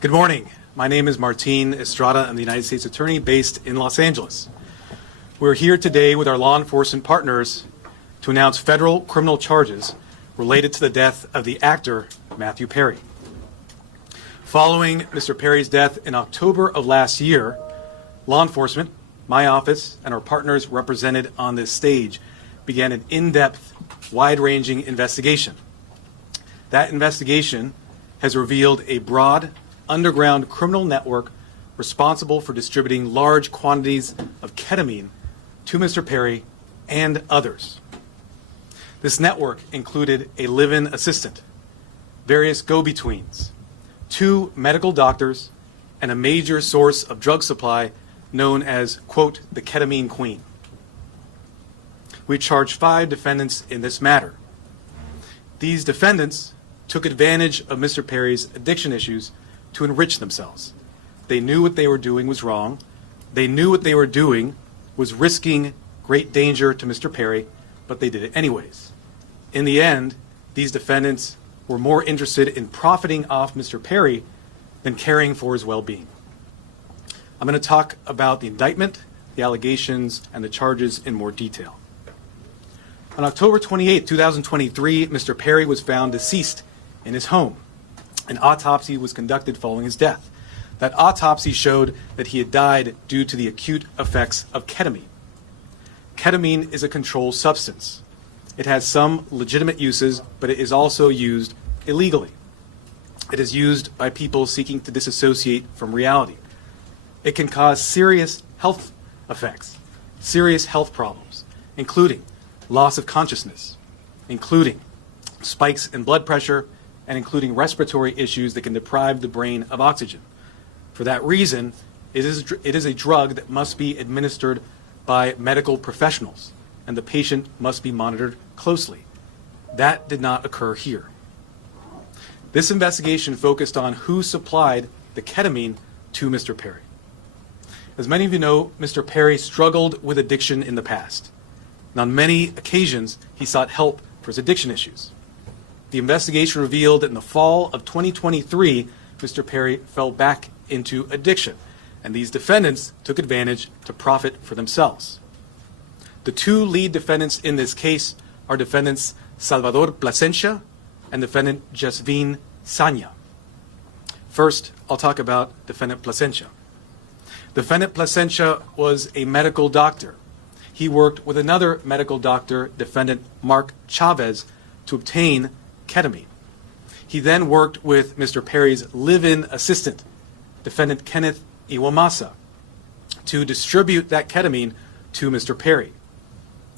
Good morning. My name is Martin Estrada. I'm the United States Attorney based in Los Angeles. We're here today with our law enforcement partners to announce federal criminal charges related to the death of the actor Matthew Perry. Following Mr. Perry's death in October of last year, law enforcement, my office, and our partners represented on this stage began an in-depth, wide-ranging investigation. That investigation has revealed a broad, underground criminal network responsible for distributing large quantities of ketamine to Mr. Perry and others. This network included a live-in assistant, various go-betweens, 2 medical doctors, and a major source of drug supply known as, quote, the Ketamine Queen. We charged 5 defendants in this matter. These defendants took advantage of Mr. Perry's addiction issues to enrich themselves. They knew what they were doing was wrong. They knew what they were doing was risking great danger to Mr. Perry, but they did it anyways. In the end, these defendants were more interested in profiting off Mr. Perry than caring for his well-being. I'm going to talk about the indictment, the allegations, and the charges in more detail. On October 28, 2023, Mr. Perry was found deceased in his home. An autopsy was conducted following his death. That autopsy showed that he had died due to the acute effects of ketamine. Ketamine is a controlled substance. It has some legitimate uses, but it is also used illegally. It is used by people seeking to disassociate from reality. It can cause serious health effects, serious health problems, including loss of consciousness, including spikes in blood pressure, and including respiratory issues that can deprive the brain of oxygen. For that reason, it is a drug that must be administered by medical professionals, and the patient must be monitored closely. That did not occur here. This investigation focused on who supplied the ketamine to Mr. Perry. As many of you know, Mr. Perry struggled with addiction in the past. And on many occasions, he sought help for his addiction issues. The investigation revealed that in the fall of 2023, Mr. Perry fell back into addiction, and these defendants took advantage to profit for themselves. The 2 lead defendants in this case are defendants Salvador Plasencia and defendant Jasvin Sanya. First, I'll talk about defendant Plasencia. Defendant Plasencia was a medical doctor. He worked with another medical doctor, defendant Mark Chavez, to obtain ketamine. He then worked with Mr. Perry's live-in assistant, defendant Kenneth Iwamasa, to distribute that ketamine to Mr. Perry.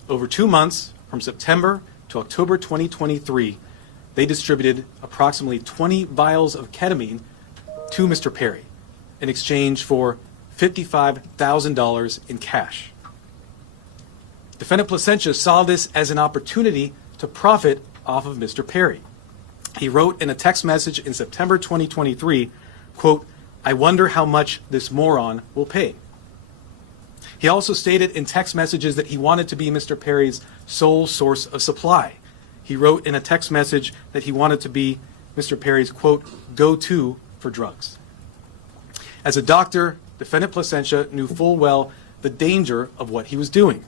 Over 2 months, from September to October 2023, they distributed approximately 20 vials of ketamine to Mr. Perry in exchange for $55,000 in cash. Defendant Plasencia saw this as an opportunity to profit off of Mr. Perry. He wrote in a text message in September 2023, quote, "I wonder how much this moron will pay." He also stated in text messages that he wanted to be Mr. Perry's sole source of supply. He wrote in a text message that he wanted to be Mr. Perry's, quote, "go-to for drugs." As a doctor, defendant Plasencia knew full well the danger of what he was doing.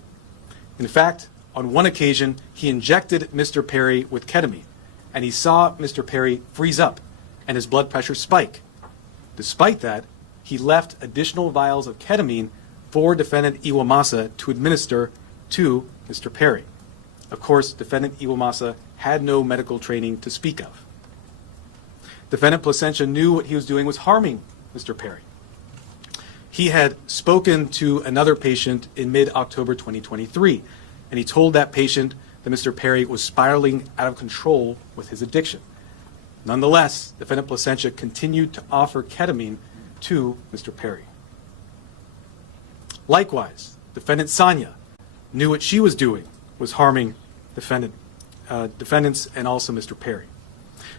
In fact, on one occasion, he injected Mr. Perry with ketamine, and he saw Mr. Perry freeze up and his blood pressure spike. Despite that, he left additional vials of ketamine for defendant Iwamasa to administer to Mr. Perry. Of course, defendant Iwamasa had no medical training to speak of. Defendant Plasencia knew what he was doing was harming Mr. Perry. He had spoken to another patient in mid-October 2023, and he told that patient that Mr. Perry was spiraling out of control with his addiction. Nonetheless, defendant Plasencia continued to offer ketamine to Mr. Perry. Likewise, defendant Sanya knew what she was doing was harming defendants and also Mr. Perry.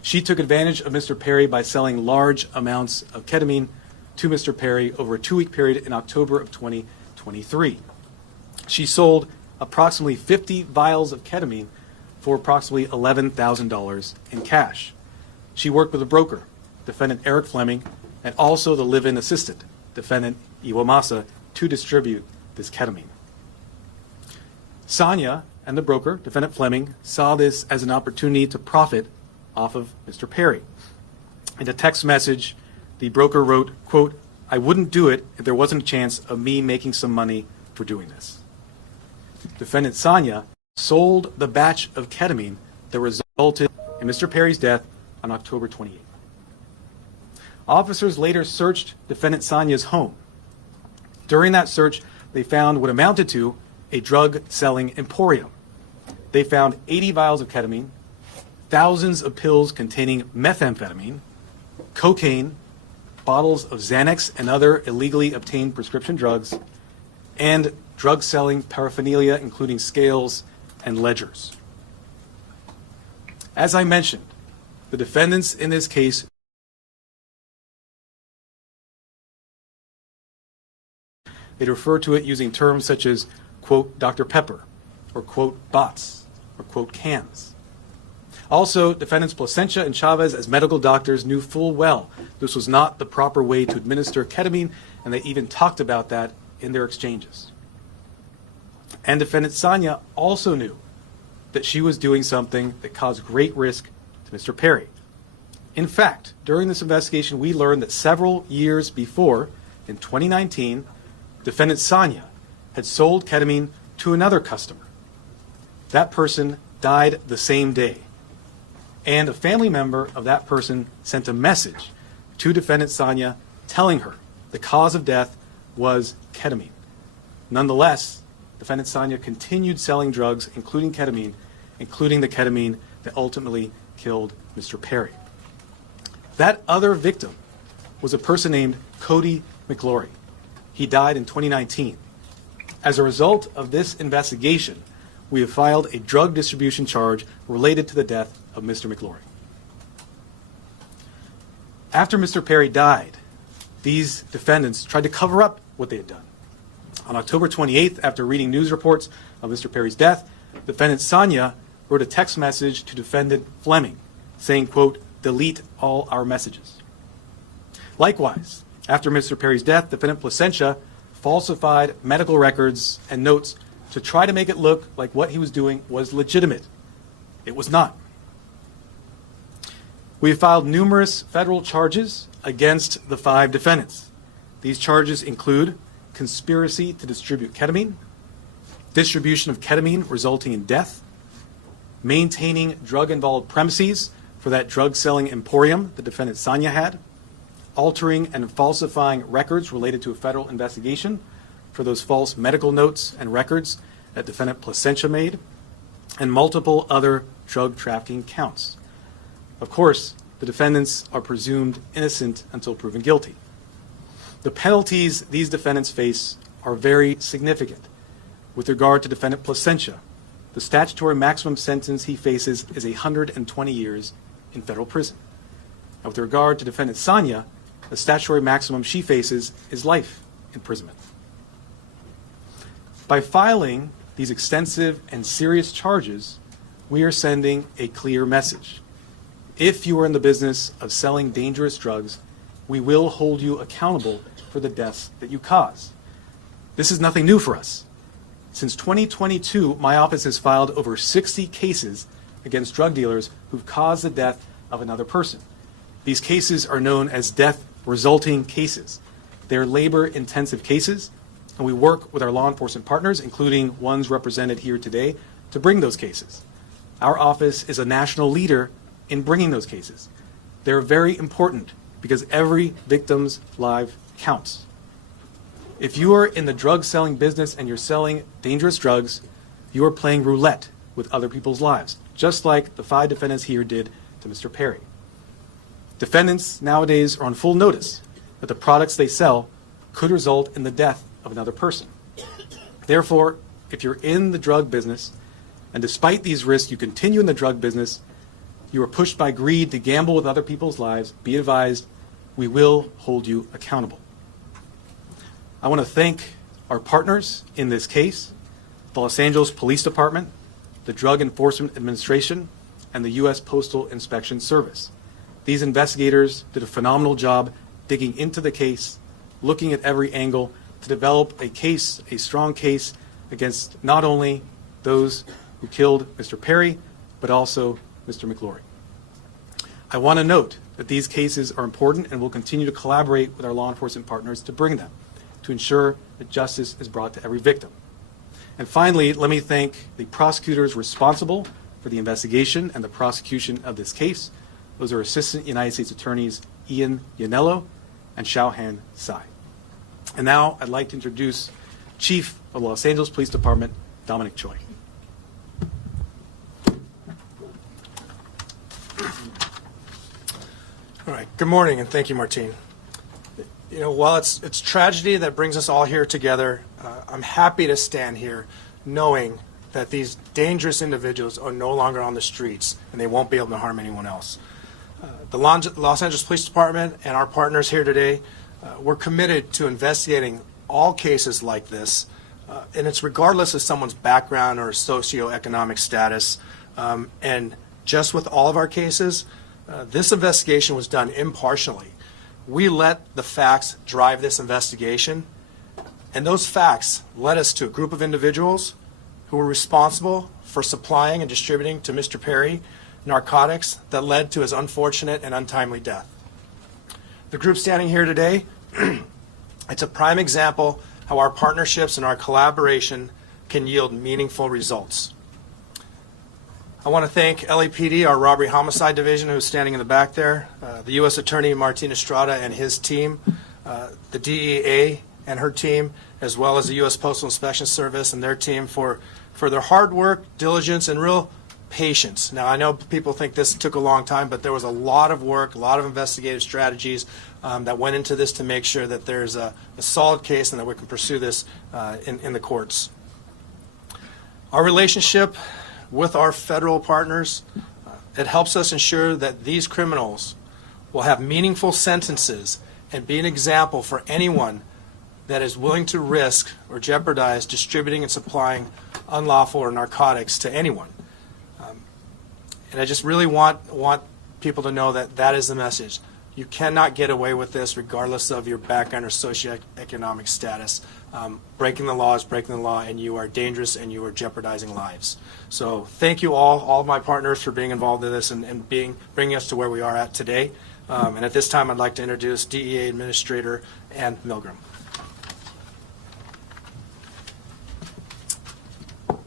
She took advantage of Mr. Perry by selling large amounts of ketamine to Mr. Perry over a 2-week period in October of 2023. She sold approximately 50 vials of ketamine for approximately $11,000 in cash. She worked with a broker, defendant Eric Fleming, and also the live-in assistant, defendant Iwamasa, to distribute this ketamine. Sonia and the broker, defendant Fleming, saw this as an opportunity to profit off of Mr. Perry. In a text message, the broker wrote, quote, "I wouldn't do it if there wasn't a chance of me making some money for doing this." Defendant Sonia sold the batch of ketamine that resulted in Mr. Perry's death on October 28th. Officers later searched defendant Sonia's home. During that search, they found what amounted to a drug-selling emporium. They found 80 vials of ketamine, thousands of pills containing methamphetamine, cocaine, bottles of Xanax and other illegally obtained prescription drugs, and drug-selling paraphernalia, including scales and ledgers. As I mentioned, the defendants in this case they refer to it using terms such as, quote, Dr. Pepper, or quote, bots, or quote, cans. Also, defendants Placentia and Chavez, as medical doctors, knew full well this was not the proper way to administer ketamine, and they even talked about that in their exchanges. And defendant Sonia also knew that she was doing something that caused great risk to Mr. Perry. In fact, during this investigation, we learned that several years before, in 2019, defendant Sonia had sold ketamine to another customer. That person died the same day, and a family member of that person sent a message to defendant Sonia telling her the cause of death was ketamine. Nonetheless, defendant Sonia continued selling drugs, including ketamine, including the ketamine that ultimately killed Mr. Perry. That other victim was a person named Cody McLaury. He died in 2019. As a result of this investigation, we have filed a drug distribution charge related to the death of Mr. McLaury. After Mr. Perry died, these defendants tried to cover up what they had done. On October 28th, after reading news reports of Mr. Perry's death, defendant Sonia wrote a text message to defendant Fleming saying, quote, delete all our messages. Likewise, after Mr. Perry's death, defendant Placentia falsified medical records and notes to try to make it look like what he was doing was legitimate. It was not. We have filed numerous federal charges against the 5 defendants. These charges include conspiracy to distribute ketamine, distribution of ketamine resulting in death, maintaining drug-involved premises for that drug-selling emporium the defendant Sonia had, altering and falsifying records related to a federal investigation for those false medical notes and records that defendant Placentia made, and multiple other drug trafficking counts. Of course, the defendants are presumed innocent until proven guilty. The penalties these defendants face are very significant. With regard to defendant Placentia, the statutory maximum sentence he faces is 120 years in federal prison. And with regard to defendant Sonia, the statutory maximum she faces is life imprisonment. By filing these extensive and serious charges, we are sending a clear message. If you are in the business of selling dangerous drugs, we will hold you accountable for the deaths that you cause. This is nothing new for us. Since 2022, my office has filed over 60 cases against drug dealers who've caused the death of another person. These cases are known as death resulting cases. They're labor-intensive cases, and we work with our law enforcement partners, including ones represented here today, to bring those cases. Our office is a national leader in bringing those cases. They're very important because every victim's life counts. If you are in the drug selling business and you're selling dangerous drugs, you are playing roulette with other people's lives, just like the 5 defendants here did to Mr. Perry. Defendants nowadays are on full notice that the products they sell could result in the death of another person. Therefore, if you're in the drug business, and despite these risks you continue in the drug business, you are pushed by greed to gamble with other people's lives, be advised, we will hold you accountable. I want to thank our partners in this case, the Los Angeles Police Department, the Drug Enforcement Administration, and the U.S. Postal Inspection Service. These investigators did a phenomenal job digging into the case, looking at every angle to develop a case, a strong case against not only those who killed Mr. Perry, but also Mr. McLaury. I want to note that these cases are important and will continue to collaborate with our law enforcement partners to bring them, to ensure that justice is brought to every victim. And finally, let me thank the prosecutors responsible for the investigation and the prosecution of this case. Those are Assistant United States Attorneys Ian Yanello and Xiaohan Tsai. And now I'd like to introduce Chief of the Los Angeles Police Department, Dominic Choi. All right. Good morning, and thank you, Martine. You know, while it's tragedy that brings us all here together, I'm happy to stand here knowing that these dangerous individuals are no longer on the streets and they won't be able to harm anyone else. The Los Angeles Police Department and our partners here today, we're committed to investigating all cases like this, and it's regardless of someone's background or socioeconomic status. And just with all of our cases, this investigation was done impartially. We let the facts drive this investigation, and those facts led us to a group of individuals who were responsible for supplying and distributing to Mr. Perry narcotics that led to his unfortunate and untimely death. The group standing here today, it's a prime example how our partnerships and our collaboration can yield meaningful results. I want to thank LAPD, our Robbery Homicide Division, who's standing in the back there, the U.S. Attorney Martin Estrada and his team, the DEA and her team, as well as the U.S. Postal Inspection Service and their team for their hard work, diligence, and real patience. Now, I know people think this took a long time, but there was a lot of work, a lot of investigative strategies that went into this to make sure that there's a solid case and that we can pursue this in the courts. Our relationship with our federal partners, it helps us ensure that these criminals will have meaningful sentences and be an example for anyone that is willing to risk or jeopardize distributing and supplying unlawful or narcotics to anyone. And I just really want people to know that that is the message. You cannot get away with this regardless of your background or socioeconomic status. Breaking the law is breaking the law, and you are dangerous and you are jeopardizing lives. So thank you all of my partners for being involved in this and bringing us to where we are at today. And at this time, I'd like to introduce DEA Administrator Ann Milgram.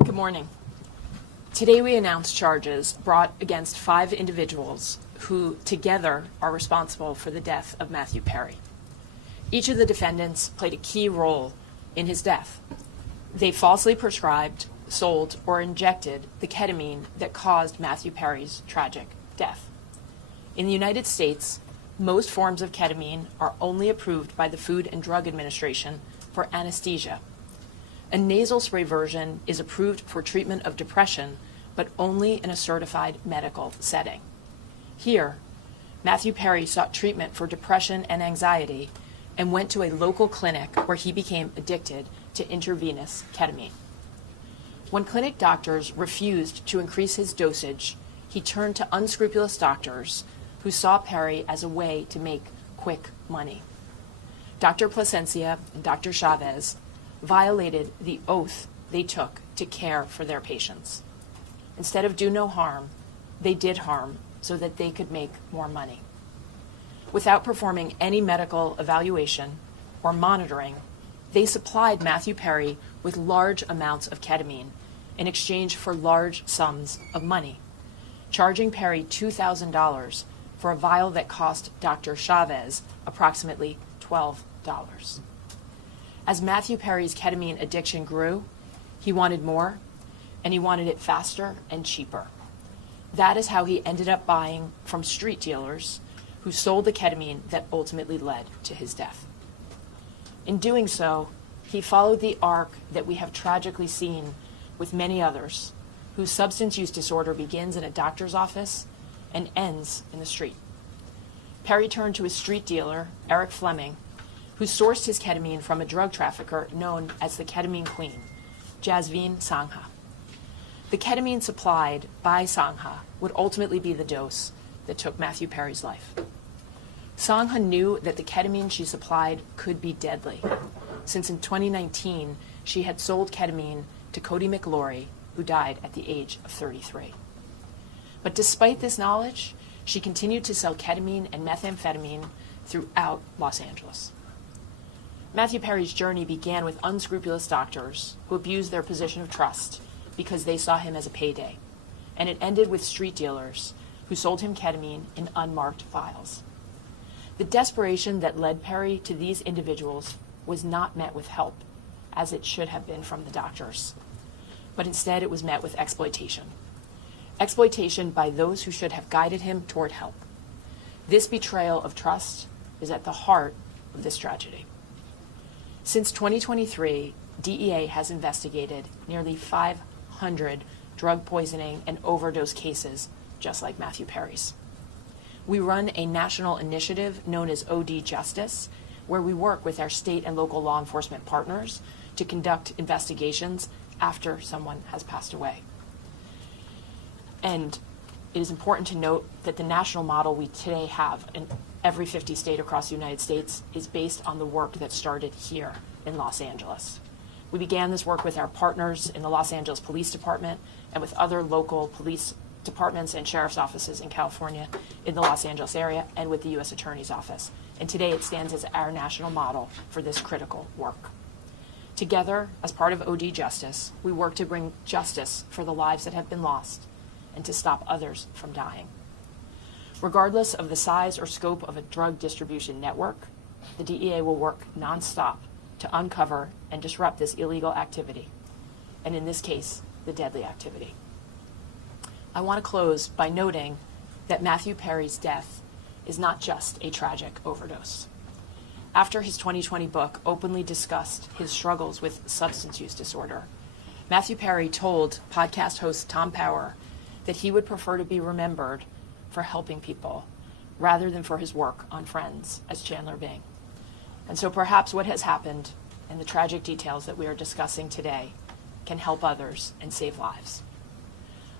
Good morning. Today we announce charges brought against 5 individuals who together are responsible for the death of Matthew Perry. Each of the defendants played a key role in his death. They falsely prescribed, sold, or injected the ketamine that caused Matthew Perry's tragic death. In the United States, most forms of ketamine are only approved by the Food and Drug Administration for anesthesia. A nasal spray version is approved for treatment of depression, but only in a certified medical setting. Here, Matthew Perry sought treatment for depression and anxiety and went to a local clinic where he became addicted to intravenous ketamine. When clinic doctors refused to increase his dosage, he turned to unscrupulous doctors who saw Perry as a way to make quick money. Dr. Plasencia and Dr. Chavez violated the oath they took to care for their patients. Instead of do no harm, they did harm so that they could make more money. Without performing any medical evaluation or monitoring, they supplied Matthew Perry with large amounts of ketamine in exchange for large sums of money, charging Perry $2,000 for a vial that cost Dr. Chavez approximately $12. As Matthew Perry's ketamine addiction grew, he wanted more, and he wanted it faster and cheaper. That is how he ended up buying from street dealers who sold the ketamine that ultimately led to his death. In doing so, he followed the arc that we have tragically seen with many others, whose substance use disorder begins in a doctor's office and ends in the street. Perry turned to his street dealer, Eric Fleming, who sourced his ketamine from a drug trafficker known as the Ketamine Queen, Jasveen Sangha. The ketamine supplied by Sangha would ultimately be the dose that took Matthew Perry's life. Sangha knew that the ketamine she supplied could be deadly, since in 2019 she had sold ketamine to Cody McLaury, who died at the age of 33. But despite this knowledge, she continued to sell ketamine and methamphetamine throughout Los Angeles. Matthew Perry's journey began with unscrupulous doctors who abused their position of trust because they saw him as a payday, and it ended with street dealers who sold him ketamine in unmarked vials. The desperation that led Perry to these individuals was not met with help, as it should have been from the doctors, but instead it was met with exploitation. Exploitation by those who should have guided him toward help. This betrayal of trust is at the heart of this tragedy. Since 2023, DEA has investigated nearly 500 drug poisoning and overdose cases just like Matthew Perry's. We run a national initiative known as OD Justice, where we work with our state and local law enforcement partners to conduct investigations after someone has passed away. And it is important to note that the national model we today have in every 50 state across the United States is based on the work that started here in Los Angeles. We began this work with our partners in the Los Angeles Police Department and with other local police departments and sheriff's offices in California, in the Los Angeles area, and with the U.S. Attorney's Office. And today it stands as our national model for this critical work. Together, as part of OD Justice, we work to bring justice for the lives that have been lost and to stop others from dying. Regardless of the size or scope of a drug distribution network, the DEA will work nonstop to uncover and disrupt this illegal activity, and in this case, the deadly activity. I want to close by noting that Matthew Perry's death is not just a tragic overdose. After his 2020 book openly discussed his struggles with substance use disorder, Matthew Perry told podcast host Tom Power that he would prefer to be remembered for helping people rather than for his work on Friends as Chandler Bing. And so perhaps what has happened and the tragic details that we are discussing today can help others and save lives.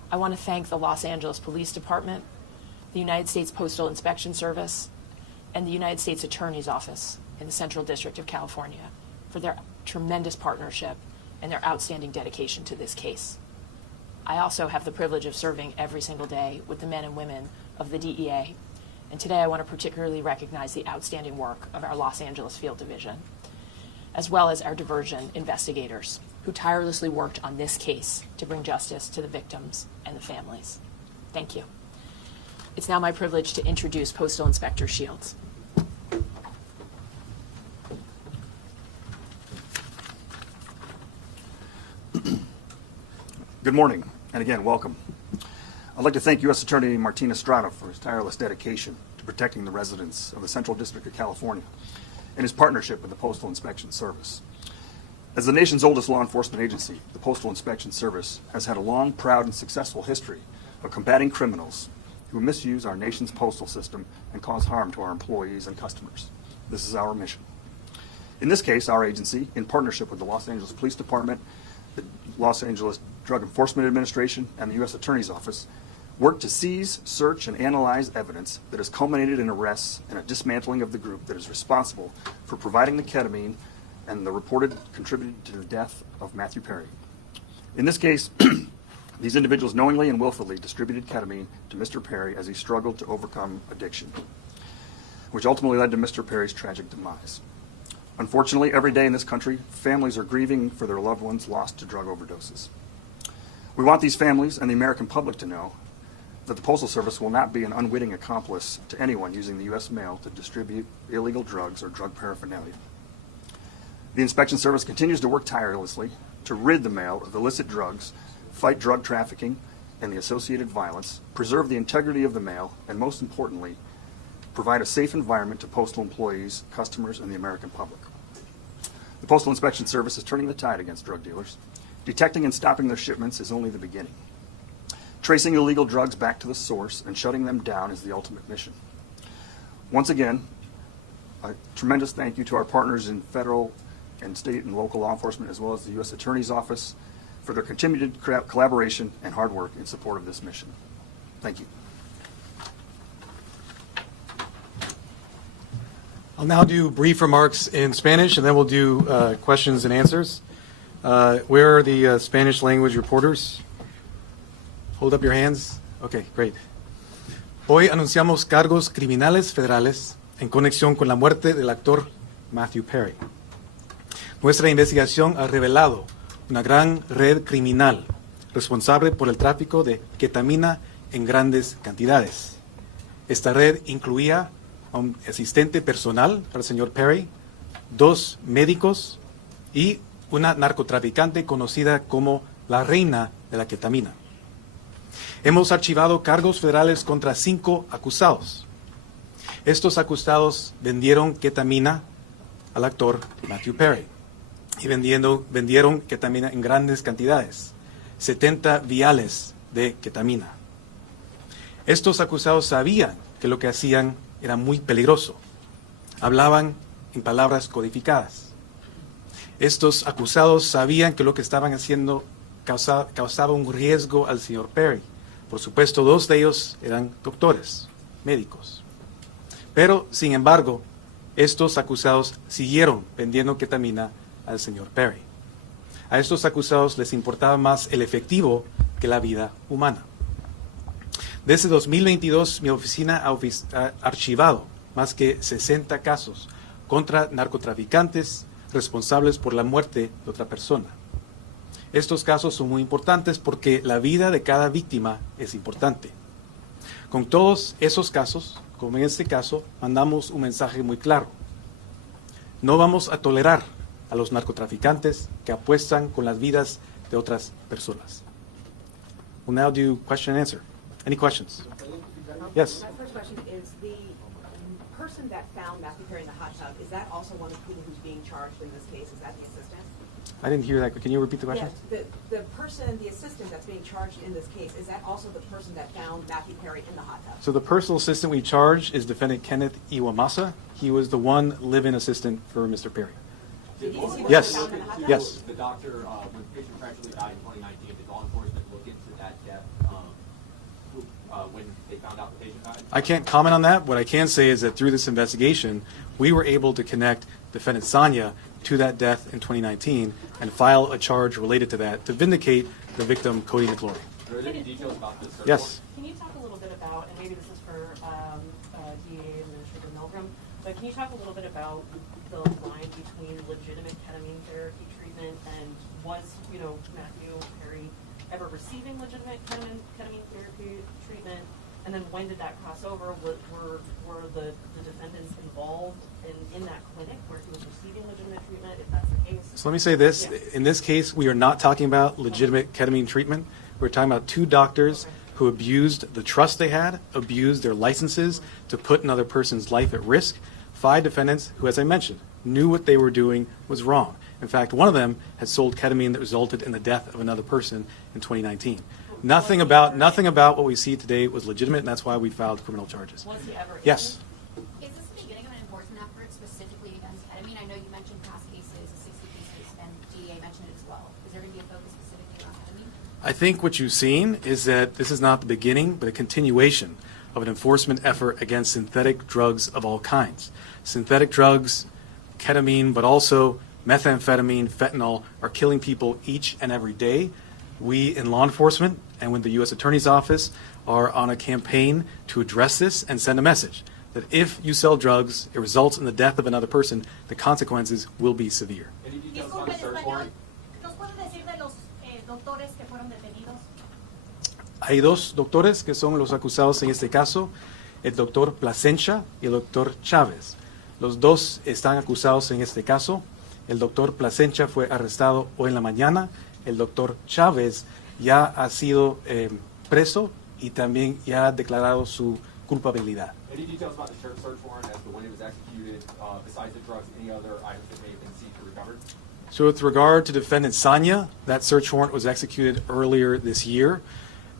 I want to thank the Los Angeles Police Department, the United States Postal Inspection Service, and the United States Attorney's Office in the Central District of California for their tremendous partnership and their outstanding dedication to this case. I also have the privilege of serving every single day with the men and women of the DEA, and today I want to particularly recognize the outstanding work of our Los Angeles Field Division, as well as our diversion investigators who tirelessly worked on this case to bring justice to the victims and the families. Thank you. It's now my privilege to introduce Postal Inspector Shields. Good morning, and again, welcome. I'd like to thank U.S. Attorney Martin Estrada for his tireless dedication to protecting the residents of the Central District of California and his partnership with the Postal Inspection Service. As the nation's oldest law enforcement agency, the Postal Inspection Service has had a long, proud, and successful history of combating criminals who misuse our nation's postal system and cause harm to our employees and customers. This is our mission. In this case, our agency, in partnership with the Los Angeles Police Department, the Los Angeles Drug Enforcement Administration, and the U.S. Attorney's Office, worked to seize, search, and analyze evidence that has culminated in arrests and a dismantling of the group that is responsible for providing the ketamine and the reported contributed to the death of Matthew Perry. In this case, these individuals knowingly and willfully distributed ketamine to Mr. Perry as he struggled to overcome addiction, which ultimately led to Mr. Perry's tragic demise. Unfortunately, every day in this country, families are grieving for their loved ones lost to drug overdoses. We want these families and the American public to know that the Postal Service will not be an unwitting accomplice to anyone using the U.S. mail to distribute illegal drugs or drug paraphernalia. The Inspection Service continues to work tirelessly to rid the mail of illicit drugs, fight drug trafficking and the associated violence, preserve the integrity of the mail, and most importantly, provide a safe environment to postal employees, customers, and the American public. The Postal Inspection Service is turning the tide against drug dealers. Detecting and stopping their shipments is only the beginning. Tracing illegal drugs back to the source and shutting them down is the ultimate mission. Once again, a tremendous thank you to our partners in federal and state and local law enforcement, as well as the U.S. Attorney's Office, for their continued collaboration and hard work in support of this mission. Thank you. We'll now do brief remarks in Spanish, and then we'll do questions and answers. Where are the Spanish language reporters? Hold up your hands. Okay, great. Hoy anunciamos cargos criminales federales en conexión con la muerte del actor Matthew Perry. Nuestra investigación ha revelado una gran red criminal responsable por el tráfico de ketamina en grandes cantidades. Esta red incluía a un asistente personal para el señor Perry, 2 médicos y una narcotraficante conocida como la reina de la ketamina. Hemos archivado cargos federales contra 5 acusados. Estos acusados vendieron ketamina al actor Matthew Perry y vendieron ketamina en grandes cantidades, 70 viales de ketamina. Estos acusados sabían que lo que hacían era muy peligroso. Hablaban en palabras codificadas. Estos acusados sabían que lo que estaban haciendo causaba un riesgo al señor Perry. Por supuesto, 2 de ellos eran doctores, médicos. Pero, sin embargo, estos acusados siguieron vendiendo ketamina al señor Perry. A estos acusados les importaba más el efectivo que la vida humana. Desde 2022, mi oficina ha archivado más que 60 casos contra narcotraficantes responsables por la muerte de otra persona. Estos casos son muy importantes porque la vida de cada víctima es importante. Con todos esos casos, como en este caso, mandamos un mensaje muy claro. No vamos a tolerar a los narcotraficantes que apuestan con las vidas de otras personas. We'll now do question and answer. Any questions? Yes. My first question is, the person that found Matthew Perry in the hot tub, is that also one of the people who's being charged in this case? Is that the assistant? I didn't hear that. Can you repeat the question? Yes, the person, the assistant that's being charged in this case, is that also the person that found Matthew Perry in the hot tub? So the personal assistant we charged is defendant Kenneth Iwamasa. He was the one live-in assistant for Mr. Perry. Is he the one Yes. found in the hot tub? Yes. The doctor, when the patient tragically died in 2019, did law enforcement look into that death when they found out the patient died? I can't comment on that. What I can say is that through this investigation, we were able to connect defendant Sanya to that death in 2019 and file a charge related to that to vindicate the victim, Cody McLaurin. Are there any details about this? search Yes. Can you talk a little bit about, and maybe this is for DA Administrator Milgram, but can you talk a little bit about the line between legitimate ketamine therapy treatment and was, Matthew Perry ever receiving legitimate ketamine therapy treatment? And then when did that cross over? Were the defendants involved in that clinic where he was receiving legitimate treatment, if that's the case? So let me say this. Yes. In this case, we are not talking about legitimate ketamine treatment. We're talking about 2 doctors who abused the trust they had, abused their licenses to put another person's life at risk. 5 defendants who, as I mentioned, knew what they were doing was wrong. In fact, one of them had sold ketamine that resulted in the death of another person in 2019. Nothing about what we see today was legitimate, and that's why we filed criminal charges. Was he ever? Yes. Is this the beginning of an enforcement effort specifically against ketamine? I know you mentioned past cases, 60 cases, and DA mentioned it as well. Is there going to be a focus specifically on ketamine? I think what you've seen is that this is not the beginning, but a continuation of an enforcement effort against synthetic drugs of all kinds. Synthetic drugs, ketamine, but also methamphetamine, fentanyl, are killing people each and every day. We in law enforcement and with the U.S. Attorney's Office are on a campaign to address this and send a message that if you sell drugs, it results in the death of another person, the consequences will be severe. Any details on the Disculpe el search warrant? español. ¿Nos puede decir de los doctores que fueron detenidos? Hay 2 doctores que son los acusados en este caso, el doctor Plasencia y el doctor Chávez. Los 2 están acusados en este caso. El doctor Plasencia fue arrestado hoy en la mañana. El doctor Chávez ya ha sido preso y también ya ha declarado su culpabilidad. Any details about the search warrant as to when it was executed, besides the drugs, any other items that may have been seized or recovered? So with regard to defendant Sanya, that search warrant was executed earlier this year.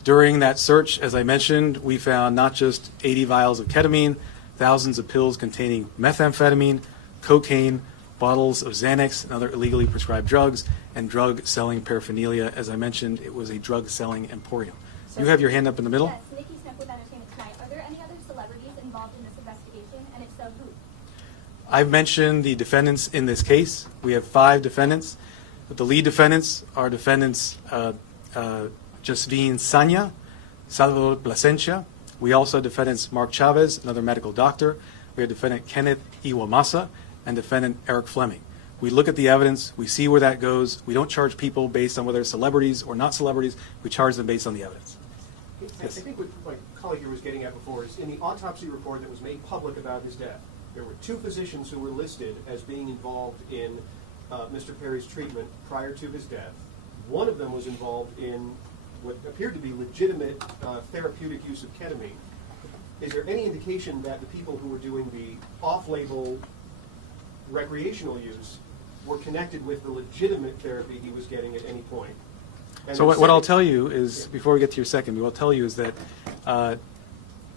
During that search, as I mentioned, we found not just 80 vials of ketamine, thousands of pills containing methamphetamine, cocaine, bottles of Xanax and other illegally prescribed drugs, and drug-selling paraphernalia. As I mentioned, it was a drug-selling emporium. You have your hand up in the middle. Yes, Nikki Smith with Entertainment Tonight. Are there any other celebrities involved in this investigation, and if so, who? I've mentioned the defendants in this case. We have 5 defendants. The lead defendants are defendants Josephine Sanya, Salvador Plasencia. We also have defendants Mark Chavez, another medical doctor. We have defendant Kenneth Iwamasa and defendant Eric Fleming. We look at the evidence. We see where that goes. We don't charge people based on whether they're celebrities or not celebrities. We charge them based on the evidence. I think what my colleague here was getting at before is in the autopsy report that was made public about his death, there were 2 physicians who were listed as being involved in Mr. Perry's treatment prior to his death. One of them was involved in what appeared to be legitimate therapeutic use of ketamine. Is there any indication that the people who were doing the off-label recreational use were connected with the legitimate therapy he was getting at any point? And So what I'll tell you is, before we get to your second, what I'll tell you is that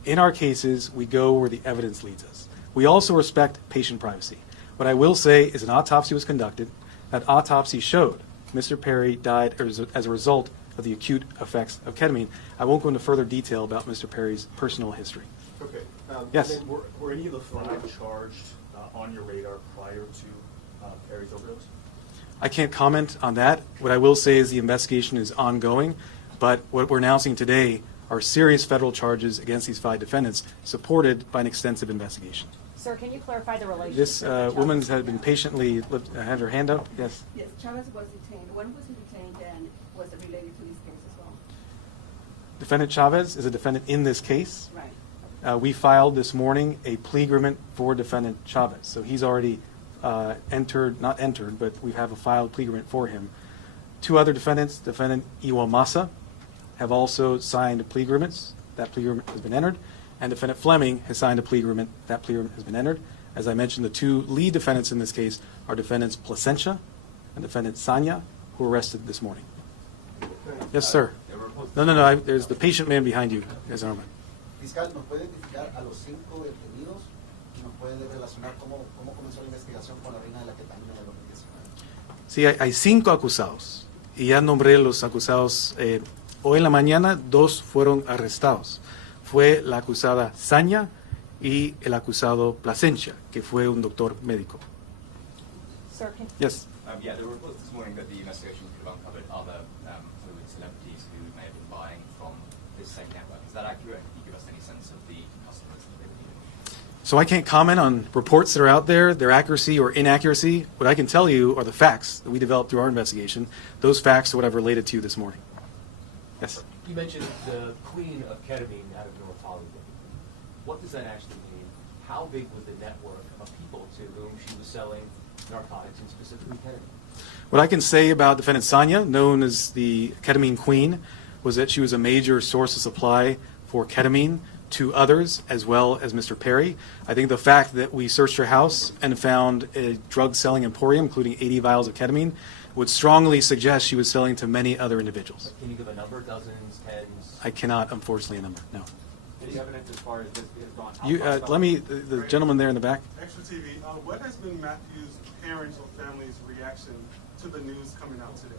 in our cases, we go where the evidence leads us. We also respect patient privacy. What I will say is an autopsy was conducted. That autopsy showed Mr. Perry died as a result of the acute effects of ketamine. I won't go into further detail about Mr. Perry's personal history. Okay. Yes. And then Were any of the 5 charged on your radar prior to Perry's overdose? I can't comment on that. What I will say is the investigation is ongoing, but what we're announcing today are serious federal charges against these 5 defendants, supported by an extensive investigation. Sir, can you clarify the relationship? This woman has been patiently had her hand up. Yes. Yes, Chavez was detained. When was he detained and was it related to this case as well? Defendant Chavez is a defendant in this case. Right. We filed this morning a plea agreement for defendant Chavez. So he's already not entered, but we have a filed plea agreement for him. 2 other defendants, defendant Iwamasa, have also signed plea agreements. That plea agreement has been entered. And defendant Fleming has signed a plea agreement. That plea agreement has been entered. As I mentioned, the 2 lead defendants in this case are defendants Plasencia and defendant Sanya, who were arrested this morning. Yes, sir. No. There's the patient man behind you. Yes, Armand. Fiscal, ¿nos puede identificar a los 5 detenidos y nos puede relacionar cómo comenzó la investigación con la reina de la ketamina de 2019? Sí, hay 5 acusados y ya nombré los acusados. Hoy en la mañana 2 fueron arrestados. Fue la acusada Sanya y el acusado Plasencia, que fue un doctor médico. Sir, can Yes. Yeah, there were reports this morning that the investigation could have uncovered other Hollywood celebrities who may have been buying from this same network. Is that accurate? Can you give us any sense of the customers that they were dealing with? So I can't comment on reports that are out there, their accuracy or inaccuracy. What I can tell you are the facts that we developed through our investigation. Those facts are what I've related to you this morning. Yes. You mentioned the queen of ketamine out of North Hollywood. What does that actually mean? How big was the network of people to whom she was selling narcotics and specifically ketamine? What I can say about defendant Sanya, known as the Ketamine Queen, was that she was a major source of supply for ketamine to others, as well as Mr. Perry. I think the fact that we searched her house and found a drug-selling emporium, including 80 vials of ketamine, would strongly suggest she was selling to many other individuals. Can you give a number? Dozens, tens? I cannot, unfortunately, a number, no. Any evidence as far as this is gone? How far Let me, the gentleman there in the back. Extra TV, what has been Matthew's parents or family's reaction to the news coming out today?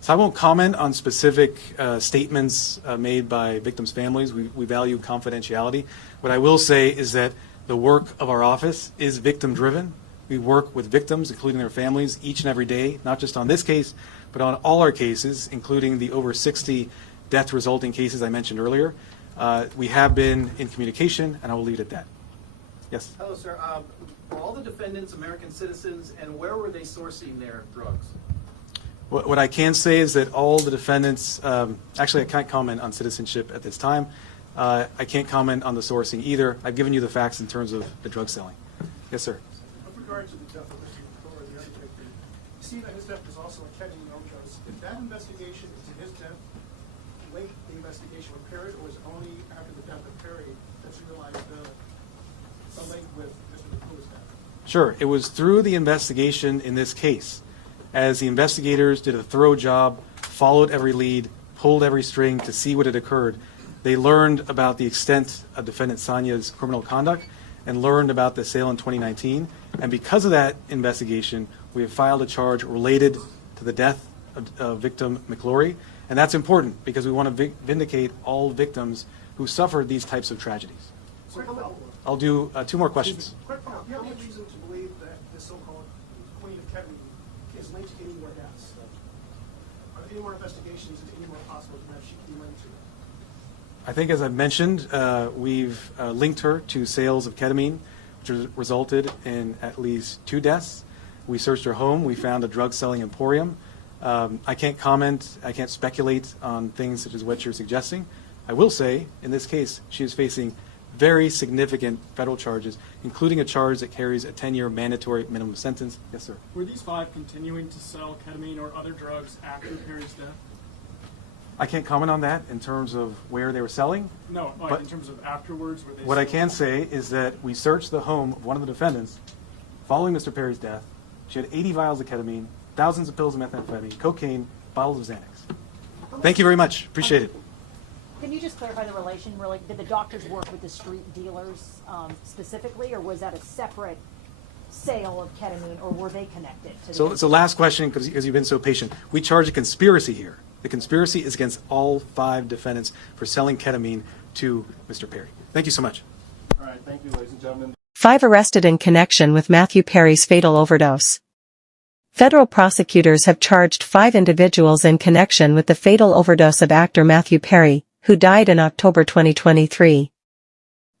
So I won't comment on specific statements made by victims' families. We value confidentiality. What I will say is that the work of our office is victim-driven. We work with victims, including their families, each and every day, not just on this case, but on all our cases, including the over 60 death-resulting cases I mentioned earlier. We have been in communication, and I will leave it at that. Yes? Hello, sir. Were all the defendants American citizens, and where were they sourcing their drugs? What I can say is that all the defendants, actually I can't comment on citizenship at this time. I can't comment on the sourcing either. I've given you the facts in terms of the drug selling. Yes, sir. With regard to the death of Mr. McClure, the architect, you see that his death was also a ketamine overdose. Did that investigation into his death link the investigation with Perry, or was it only after the death of Perry that you realized the link with Mr. McClure's death? Sure. It was through the investigation in this case, as the investigators did a thorough job, followed every lead, pulled every string to see what had occurred. They learned about the extent of defendant Sanya's criminal conduct and learned about the sale in 2019. And because of that investigation, we have filed a charge related to the death of victim McClure. And that's important because we want to vindicate all victims who suffered these types of tragedies. I'll do 2 more questions. Quick follow-up. Do you have any reason to believe this so-called Queen of Ketamine is linked to any more deaths? Are there any more investigations into any more possible deaths she can be linked to? I think, as I've mentioned, we've linked her to sales of ketamine, which has resulted in at least 2 deaths. We searched her home. We found a drug-selling emporium. I can't comment, I can't speculate on things such as what you're suggesting. I will say, in this case, she is facing very significant federal charges, including a charge that carries a 10-year mandatory minimum sentence. Yes, sir. Were these 5 continuing to sell ketamine or other drugs after Perry's death? I can't comment on that in terms of where they were selling. No, like but in terms of afterwards. Were they what I can say is that we searched the home of one of the defendants following Mr. Perry's death. She had 80 vials of ketamine, thousands of pills of methamphetamine, cocaine, bottles of Xanax. Thank you very much. Appreciate it. Can you just clarify the relation? Really, did the doctors work with the street dealers specifically, or was that a separate sale of ketamine, or were they connected to So it's the last question, because you've been so patient. We charge a conspiracy here. The conspiracy is against all 5 defendants for selling ketamine to Mr. Perry. Thank you so much. All right, thank you, ladies and gentlemen. 5 arrested in connection with Matthew Perry's fatal overdose. Federal prosecutors have charged 5 individuals in connection with the fatal overdose of actor Matthew Perry, who died in October 2023.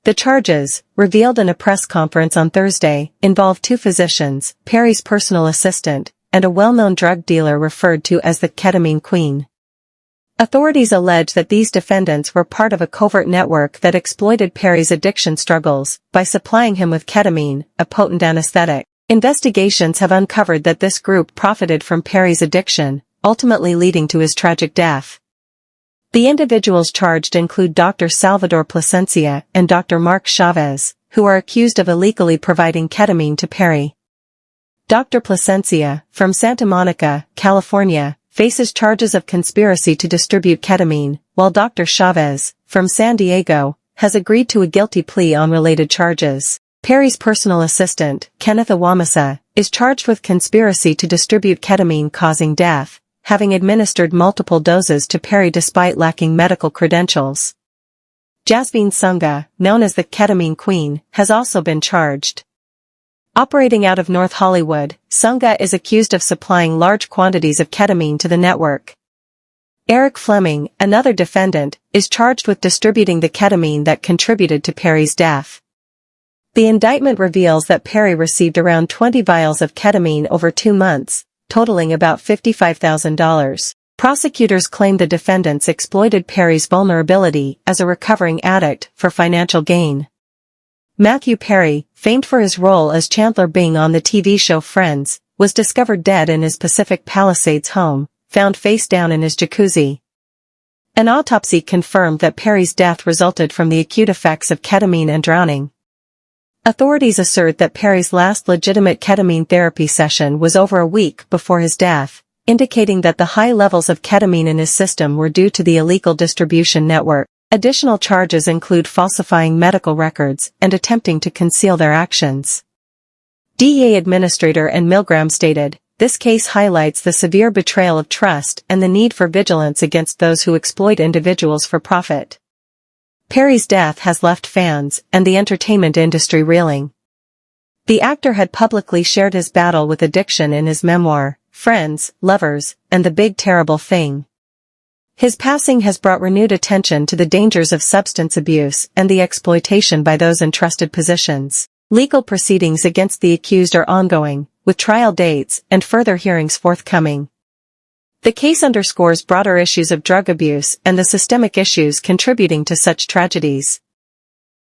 The charges, revealed in a press conference on Thursday, involve 2 physicians, Perry's personal assistant, and a well-known drug dealer referred to as the Ketamine Queen. Authorities allege that these defendants were part of a covert network that exploited Perry's addiction struggles by supplying him with ketamine, a potent anesthetic. Investigations have uncovered that this group profited from Perry's addiction, ultimately leading to his tragic death. The individuals charged include Dr. Salvador Plasencia and Dr. Mark Chavez, who are accused of illegally providing ketamine to Perry. Dr. Plasencia, from Santa Monica, California, faces charges of conspiracy to distribute ketamine, while Dr. Chavez, from San Diego, has agreed to a guilty plea on related charges. Perry's personal assistant, Kenneth Awamasa, is charged with conspiracy to distribute ketamine causing death, having administered multiple doses to Perry despite lacking medical credentials. Jasmine Sunga, known as the Ketamine Queen, has also been charged. Operating out of North Hollywood, Sunga is accused of supplying large quantities of ketamine to the network. Eric Fleming, another defendant, is charged with distributing the ketamine that contributed to Perry's death. The indictment reveals that Perry received around 20 vials of ketamine over 2 months, totaling about $55,000. Prosecutors claim the defendants exploited Perry's vulnerability as a recovering addict for financial gain. Matthew Perry, famed for his role as Chandler Bing on the TV show Friends, was discovered dead in his Pacific Palisades home, found face down in his jacuzzi. An autopsy confirmed that Perry's death resulted from the acute effects of ketamine and drowning. Authorities assert that Perry's last legitimate ketamine therapy session was over a week before his death, indicating that the high levels of ketamine in his system were due to the illegal distribution network. Additional charges include falsifying medical records and attempting to conceal their actions. DEA Administrator Ann Milgram stated, "This case highlights the severe betrayal of trust and the need for vigilance against those who exploit individuals for profit." Perry's death has left fans and the entertainment industry reeling. The actor had publicly shared his battle with addiction in his memoir, Friends, Lovers, and the Big Terrible Thing. His passing has brought renewed attention to the dangers of substance abuse and the exploitation by those in trusted positions. Legal proceedings against the accused are ongoing, with trial dates and further hearings forthcoming. The case underscores broader issues of drug abuse and the systemic issues contributing to such tragedies.